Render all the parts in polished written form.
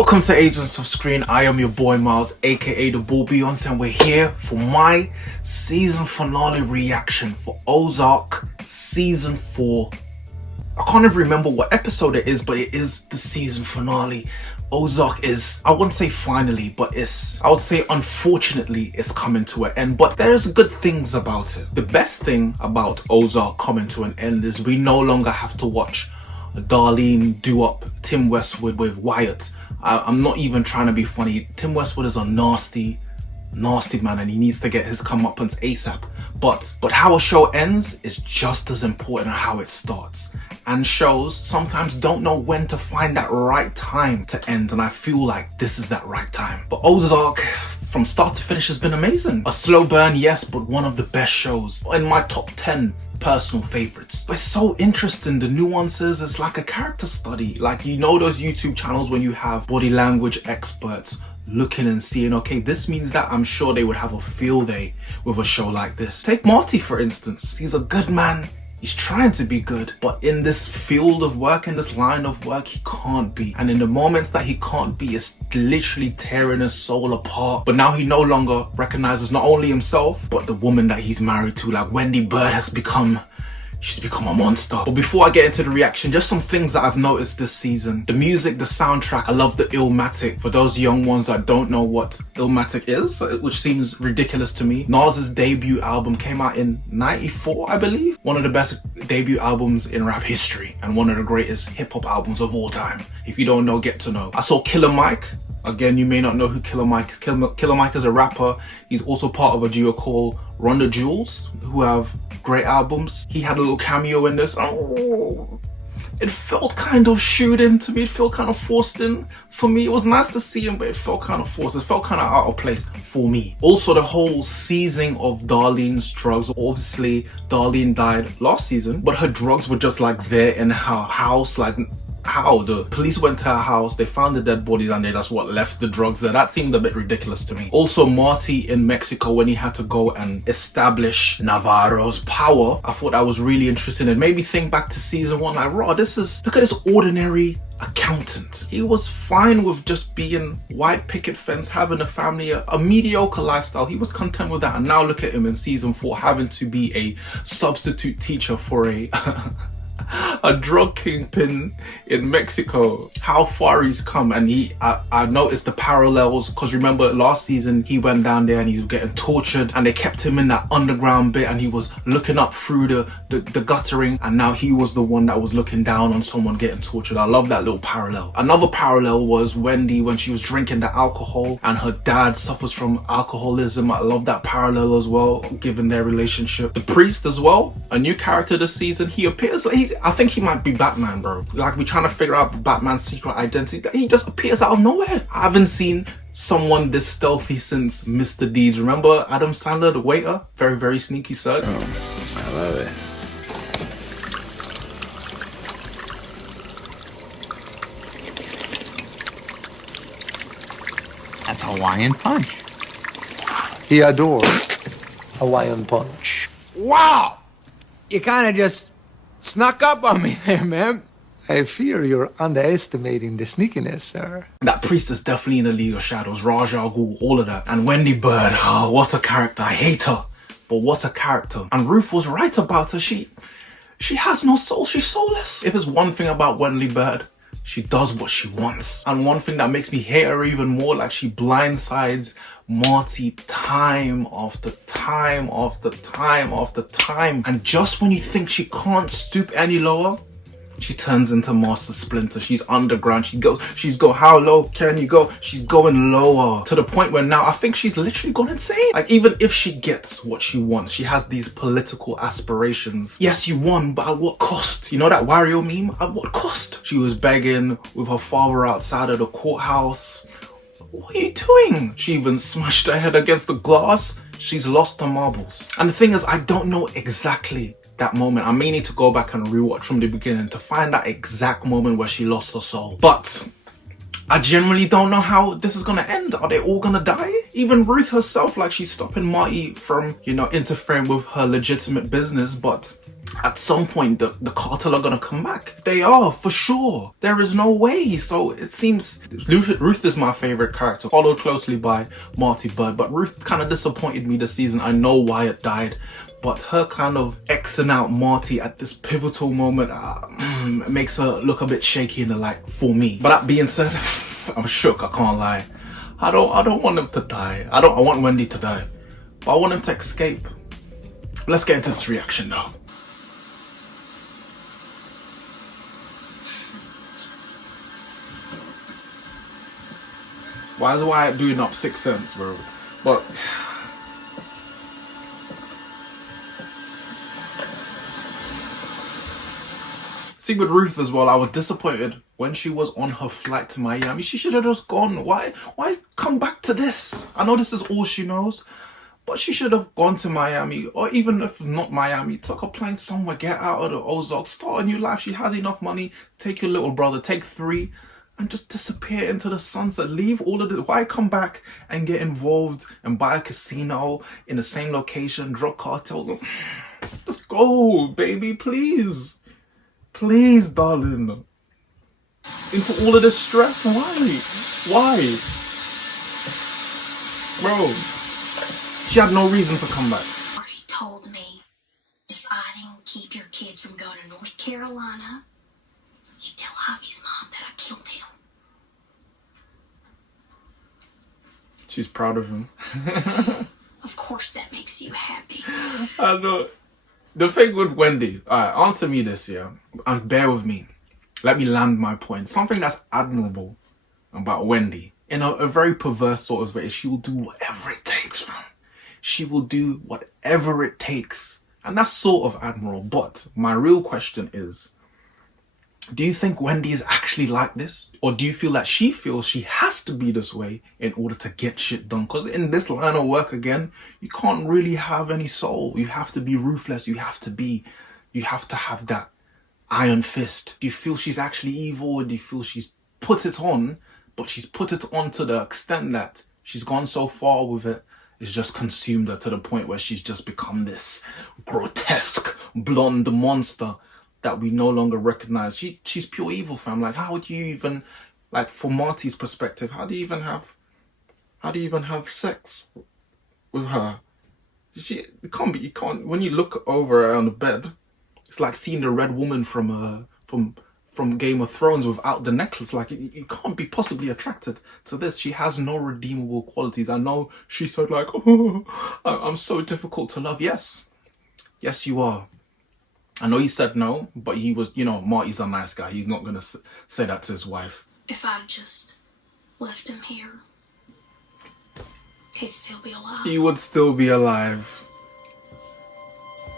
Welcome to Agents of Screen. I am your boy Miles, aka the Ball Beyonce, and we're here for my season finale reaction for Ozark season 4. I can't even remember what episode it is, but it is the season finale. Ozark is, I wouldn't say finally, but I would say unfortunately it's coming to an end, but there's good things about it. The best thing about Ozark coming to an end is we no longer have to watch Darlene do up Tim Westwood with Wyatt. I'm not even trying to be funny. Tim Westwood is a nasty man, and he needs to get his comeuppance ASAP. But how a show ends is just as important as how it starts. And shows sometimes don't know when to find that right time to end, and I feel like this is that right time. But Ozark, from start to finish, has been amazing. A slow burn, yes, but one of the best shows in my top 10 personal favorites. But it's so interesting, the nuances. It's like a character study. Like, you know those YouTube channels when you have body language experts looking and seeing, okay, this means that. I'm sure they would have a field day with a show like this. Take Marty for instance. He's a good man. He's trying to be good, but in this field of work, in this line of work, he can't be. And in the moments that he can't be, it's literally tearing his soul apart. But now he no longer recognizes not only himself, but the woman that he's married to. Like, Wendy Bird has become, she's become a monster. But before I get into the reaction, just some things that I've noticed this season. The music, the soundtrack, I love the Illmatic. For those young ones that don't know what Illmatic is, which seems ridiculous to me, Nas's debut album came out in '94, I believe. One of the best debut albums in rap history, and one of the greatest hip-hop albums of all time. If you don't know, get to know. I saw Killer Mike. Again, you may not know who Killer Mike is. Killer Mike is a rapper. He's also part of a duo called Run the Jewels, who have great albums. He had a little cameo in this. Oh, it felt kind of shooting to me. It felt kind of forced in for me. It was nice to see him, but it felt kind of forced. It felt kind of out of place for me. Also, the whole seizing of Darlene's drugs. Obviously, Darlene died last season, but her drugs were just like there in her house. Like, how the police went to her house, they found the dead bodies, and they just left the drugs there. That seemed a bit ridiculous to me. Also, Marty in Mexico, when he had to go and establish Navarro's power, I thought that was really interesting. It made me think back to season 1, like, raw, look at this ordinary accountant. He was fine with just being white picket fence, having a family, a mediocre lifestyle. He was content with that. And now look at him in season 4, having to be a substitute teacher for a drug kingpin in Mexico. How far he's come. And I noticed the parallels, because remember last season he went down there and he was getting tortured, and they kept him in that underground bit, and he was looking up through the guttering, and now he was the one that was looking down on someone getting tortured. I love that little parallel. Another parallel was Wendy when she was drinking the alcohol and her dad suffers from alcoholism. I love that parallel as well, given their relationship. The priest as well, a new character this season. He appears like I think he might be Batman, bro. Like, we're trying to figure out Batman's secret identity. He just appears out of nowhere. I haven't seen someone this stealthy since Mr. Deeds. Remember Adam Sandler, the waiter? Very, very sneaky, sir. Oh, I love it. That's Hawaiian Punch. He adores Hawaiian Punch. Wow! You kind of just snuck up on me there, man. I fear you're underestimating the sneakiness, sir. That priest is definitely in the League of Shadows. Ra's al Ghul, all of that. And Wendy Bird, oh, what a character. I hate her, but what a character. And Ruth was right about her. She has no soul. She's soulless. If there's one thing about Wendy Bird, she does what she wants. And one thing that makes me hate her even more, like, she blindsides Marty time after time after time after time. And just when you think she can't stoop any lower, she turns into Master Splinter. She's underground. She's go, how low can you go? She's going lower, to the point where now I think she's literally gone insane. Like, even if she gets what she wants, she has these political aspirations. Yes, you won, but at what cost? You know that Wario meme? At what cost? She was begging with her father outside of the courthouse. What are you doing? She even smashed her head against the glass. She's lost her marbles. And the thing is, I don't know exactly that moment. I may need to go back and rewatch from the beginning to find that exact moment where she lost her soul. But I genuinely don't know how this is gonna end. Are they all gonna die? Even Ruth herself, like, she's stopping Marty from, you know, interfering with her legitimate business, but at some point the cartel are gonna come back. They are, for sure. There is no way. So it seems Ruth is my favorite character, followed closely by Marty Byrde, but Ruth kind of disappointed me this season. I know Wyatt died, but her kind of Xing out Marty at this pivotal moment makes her look a bit shaky in the light for me. But that being said, I'm shook, I can't lie. I don't want him to die. I want Wendy to die, but I want him to escape. Let's get into this reaction now. Why is Wyatt doing up 6 cents, bro? But see, with Ruth as well, I was disappointed when she was on her flight to Miami. She should have just gone. Why come back to this? I know this is all she knows, but she should have gone to Miami, or even if not Miami, took a plane somewhere, get out of the Ozark, start a new life. She has enough money. Take your little brother, take 3, and just disappear into the sunset. Leave all of this. Why come back and get involved and buy a casino in the same location, drug cartel? Just go, baby, please. Please, darling. Into all of this stress? Why? Bro, she had no reason to come back. Marty told me if I didn't keep your kids from going to North Carolina, you'd tell Javi's mom that I killed him. She's proud of him. Of course that makes you happy. I know. The thing with Wendy, alright, answer me this, yeah, and bear with me. Let me land my point. Something that's admirable about Wendy, in a very perverse sort of way, she will do whatever it takes, fam. She will do whatever it takes. And that's sort of admirable. But my real question is, do you think Wendy is actually like this? Or do you feel that she feels she has to be this way in order to get shit done? Because in this line of work, again, you can't really have any soul. You have to be ruthless. You have to have that iron fist. Do you feel she's actually evil? Or do you feel she's put it on, but she's put it on to the extent that she's gone so far with it, it's just consumed her to the point where she's just become this grotesque blonde monster that we no longer recognize. She's pure evil, fam. Like, how would you even, like, from Marty's perspective, how do you even have sex with her? You can't, when you look over her on the bed, it's like seeing the red woman from Game of Thrones without the necklace. Like, you can't be possibly attracted to this. She has no redeemable qualities. I know she said, like, oh, I'm so difficult to love. Yes, you are. I know he said no, but he was, you know, Marty's a nice guy. He's not going to say that to his wife. If I'd just left him here, he'd still be alive. He would still be alive.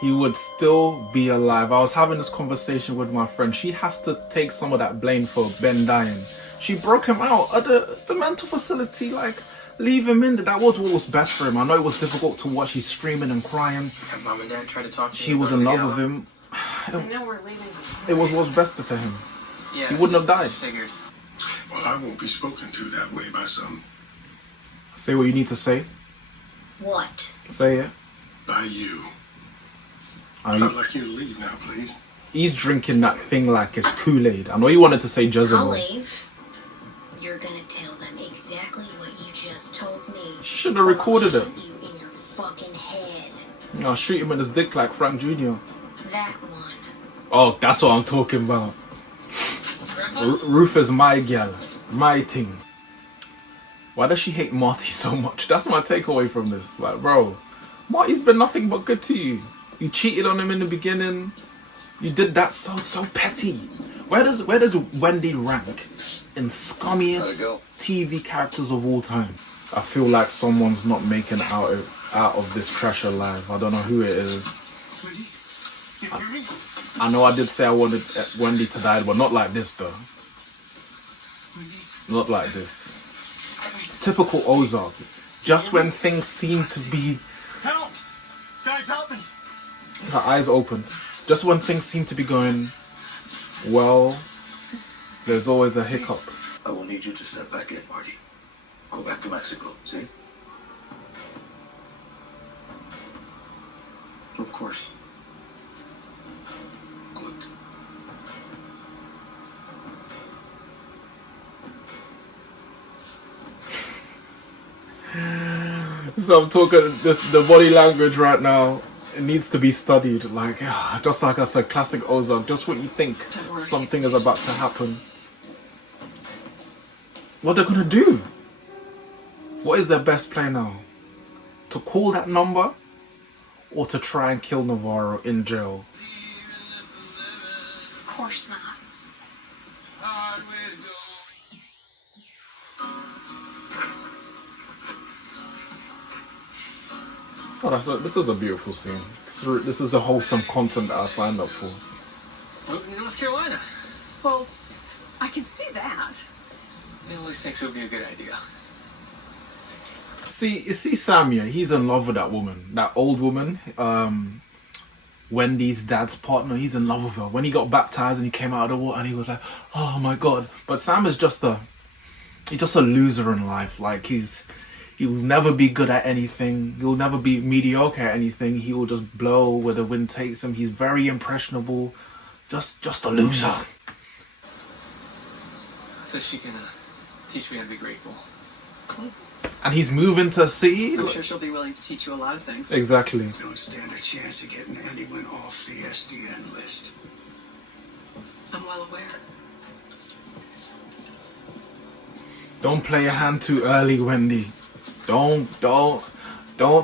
He would still be alive. I was having this conversation with my friend. She has to take some of that blame for Ben dying. She broke him out at the mental facility. Like, leave him in there. That was what was best for him. I know it was difficult to watch. He's screaming and crying. And Mom and Dad tried to talk to She was in love with him. I know we're leaving. It was what's best for him. Yeah, He wouldn't have died. Figured. Well, I won't be spoken to that way by some. Say what you need to say. What? Say it. By you. I'd like you to leave now, please. He's drinking that thing like it's Kool-Aid. I know you wanted to say I'll Jezebel. leave. You're gonna tell them exactly what you just told me. She should have recorded it. I'll shoot you in your fucking head. I'll shoot him in his dick like Frank Jr. That one. Oh, that's what I'm talking about. Ruth is my gal, my thing. Why does she hate Marty so much? That's my takeaway from this. Like, bro, Marty's been nothing but good to you. You cheated on him in the beginning. You did that so petty. Where does Wendy rank in scummiest TV characters of all time? I feel like someone's not making out of this trash alive. I don't know who it is. I know I did say I wanted Wendy to die, but not like this though. Not like this. Typical Ozark. Just when things seem to be... Help! Guys, help me! Her eyes open. Just when things seem to be going well, there's always a hiccup. I will need you to step back in, Marty. Go back to Mexico, see? Of course. Good. So I'm talking the body language right now. It needs to be studied. Like, just like I said, classic Ozark. Just when you think something is about to happen, what they're gonna do? What is their best play now? To call that number, or to try and kill Navarro in jail? Of course not. Oh, this is a beautiful scene. This is the wholesome content that I signed up for. Moving to North Carolina. Well, I can see that. Emily thinks it would be a good idea. See, you see Samia, he's in love with that woman, that old woman, Wendy's dad's partner. He's in love with her. When he got baptized and he came out of the water and he was like, oh my God. But Sam is just he's just a loser in life. Like he will never be good at anything. He'll never be mediocre at anything. He will just blow where the wind takes him. He's very impressionable. Just a loser. So she can teach me how to be grateful. Cool. And he's moving to sea. I'm sure she'll be willing to teach you a lot of things. Exactly. Don't stand a chance of getting anyone off the S.C.R.E.E.N list. I'm well aware. Don't play your hand too early, Wendy. Don't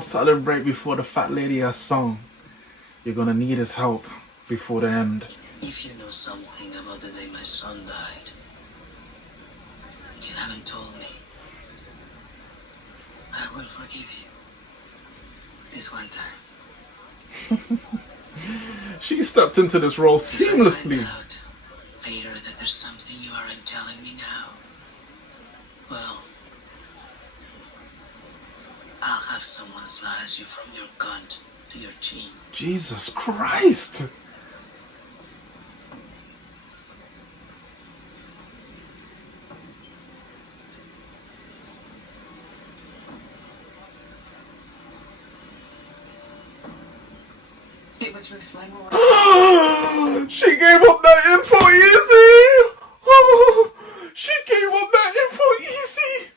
celebrate before the fat lady has sung. You're gonna need his help before the end. If you know something about the day my son died, you haven't told me. I will forgive you. This one time. She stepped into this role If I seamlessly. find out later that there's something you aren't telling me now, well, I'll have someone slice you from your gut to your chin. Jesus Christ! It was Ruth Langmore. She gave up that info easy! Oh, she gave up that info easy!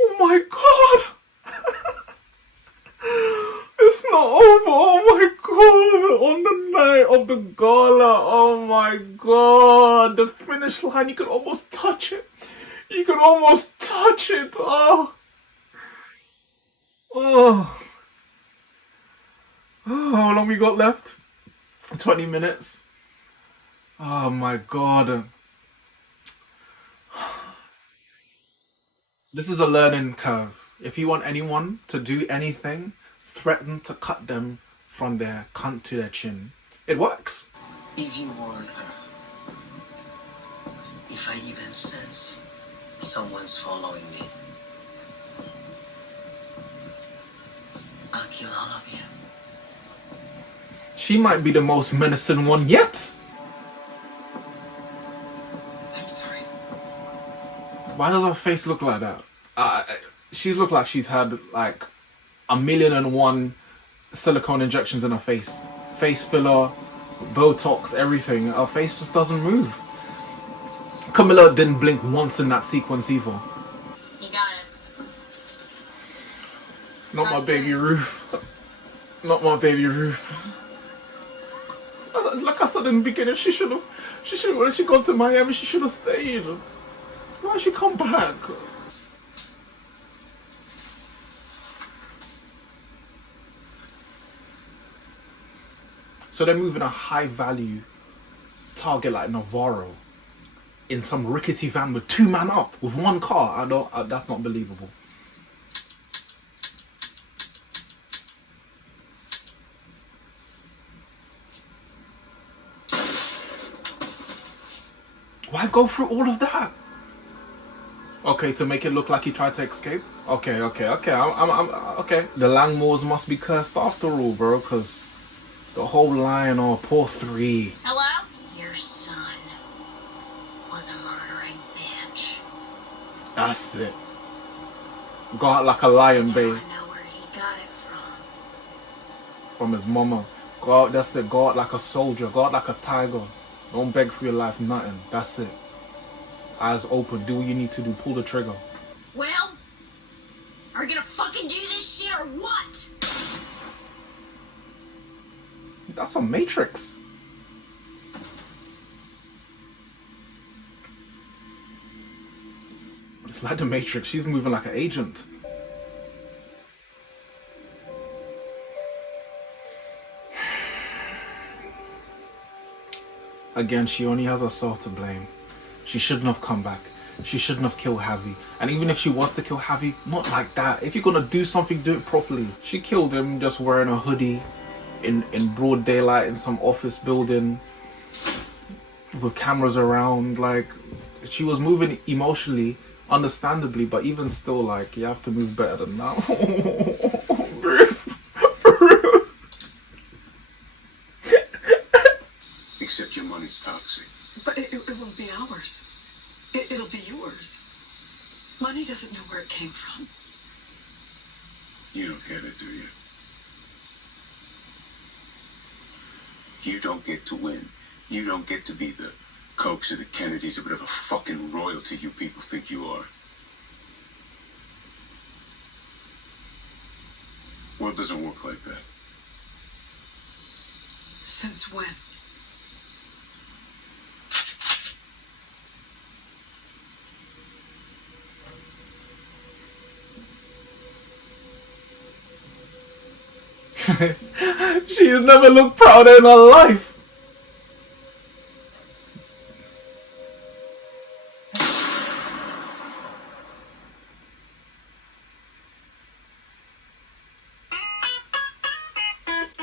Oh my God! It's not over! Oh my God! On the night of the gala! Oh my God! The finish line, you could almost touch it! You could almost touch it! Oh! Oh! Oh, how long we got left? 20 minutes. Oh my God. This is a learning curve. If you want anyone to do anything, threaten to cut them from their cunt to their chin. It works. If you warn her, if I even sense someone's following me, I'll kill all of you. She might be the most menacing one yet. I'm sorry. Why does her face look like that? She look like she's had like 1,000,001 silicone injections in her face. Face filler, Botox, everything. Her face just doesn't move. Camilla didn't blink once in that sequence either. You got it. Not my baby Ruth. Not my baby Ruth. Like I said in the beginning, she should have when she got to Miami, she should have stayed. Why she come back? So they're moving a high value target like Navarro in some rickety van with 2 man up with 1 car. That's not believable. Why go through all of that? Okay, to make it look like he tried to escape? Okay. I'm okay. The Langmores must be cursed after all, bro, because the whole line, oh, poor 3. Hello? Your son was a murdering bitch. That's it. Go out like a lion, Now babe. I know where he got it from. From his mama. Go out, that's it. Go out like a soldier. Go out like a tiger. Don't beg for your life, nothing. That's it. Eyes open. Do what you need to do. Pull the trigger. Well, are you gonna fucking do this shit or what? That's a Matrix. It's like the Matrix. She's moving like an agent. Again, she only has herself to blame. She shouldn't have come back. She shouldn't have killed Javi. And even if she was to kill Javi, not like that. If you're gonna do something, do it properly. She killed him just wearing a hoodie in broad daylight in some office building with cameras around. Like, she was moving emotionally, understandably, but even still, like, you have to move better than that. Except your money's toxic. But it won't be ours. It'll be yours. Money doesn't know where it came from. You don't get it, do you? You don't get to win. You don't get to be the Kochs or the Kennedys or whatever fucking royalty you people think you are. World doesn't work like that. Since when? She has never looked prouder in her life.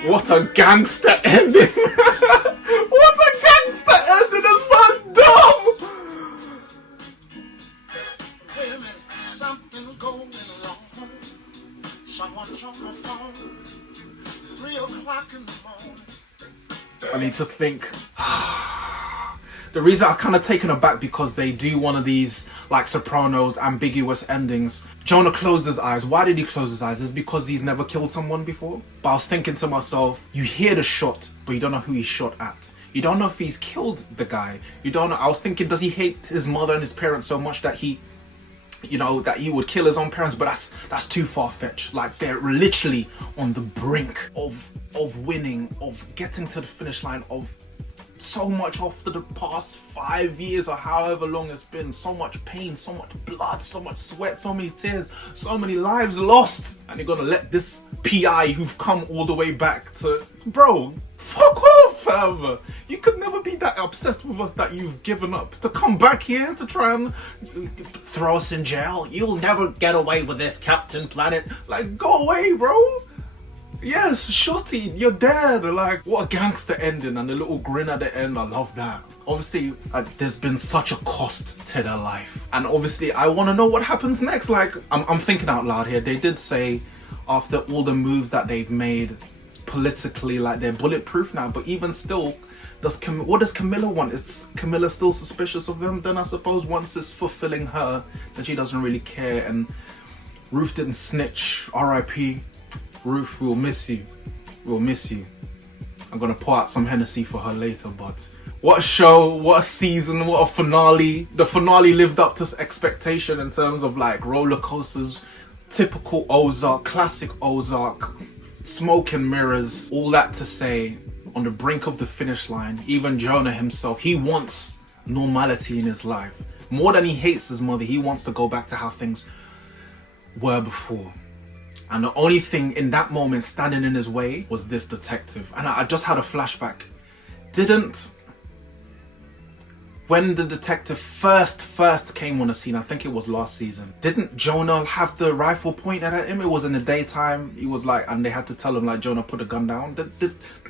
What a gangster ending! What a gangster ending! That's not dumb! Wait a minute, something going wrong. Someone's on the phone. 3 o'clock in the morning. I need to think. The reason I'm kind of taken aback because they do one of these like Sopranos ambiguous endings. Jonah closed his eyes. Why did he close his eyes? Is because he's never killed someone before? But I was thinking to myself, you hear the shot, but you don't know who he shot at. You don't know if he's killed the guy. You don't know. I was thinking, does he hate his mother and his parents so much that he, you know, that he would kill his own parents? But that's too far-fetched. Like, they're literally on the brink of winning, of getting to the finish line, of so much after the past 5 years or however long it's been. So much pain, so much blood, so much sweat, so many tears, so many lives lost. And you're gonna let this PI who've come all the way back to... Bro, fuck off, fam. You could never be that obsessed with us that you've given up to come back here to try and throw us in jail. You'll never get away with this, Captain Planet. Like, go away, bro. Yes, Shotty, you're dead. Like, what a gangster ending, and the little grin at the end. I love that. Obviously, there's been such a cost to their life, and obviously I want to know what happens next. Like, I'm thinking out loud here. They did say after all the moves that they've made politically, like, they're bulletproof now, but even still, what does Camilla want? Is Camilla still suspicious of him? Then I suppose once it's fulfilling her, then she doesn't really care. And Ruth didn't snitch. R.I.P. Ruth, we'll miss you. We'll miss you. I'm gonna pour out some Hennessy for her later, but what a show, what a season, what a finale. The finale lived up to expectation in terms of like roller coasters, typical Ozark, classic Ozark, smoke and mirrors, all that to say, on the brink of the finish line. Even Jonah himself, he wants normality in his life. More than he hates his mother, he wants to go back to how things were before. And the only thing in that moment standing in his way was this detective. And I just had a flashback. When the detective first came on the scene, I think it was last season, didn't Jonah have the rifle pointed at him? It was in the daytime. He was like, and they had to tell him like, Jonah, put a gun down.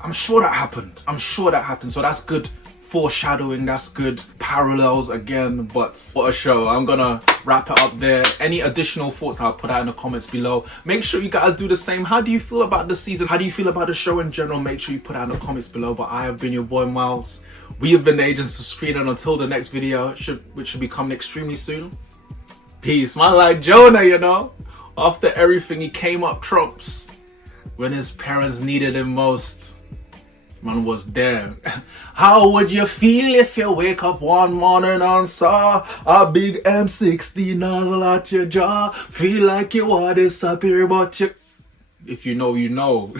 I'm sure that happened. I'm sure that happened. So that's good foreshadowing, that's good parallels again. But what a show. I'm gonna wrap it up there. Any additional thoughts, I'll put out in the comments below. Make sure you guys do the same. How do you feel about the season? How do you feel about the show in general? Make sure you put out in the comments below. But I have been your boy Miles. We have been the Agents of S.C.R.E.E.N, and until the next video, which should be coming extremely soon. Peace. Man, like Jonah, you know, after everything, he came up trumps when his parents needed him most. Man was there. How would you feel if you wake up one morning and saw a big M60 nozzle at your jaw? Feel like you want to disappear, but you... If you know, you know.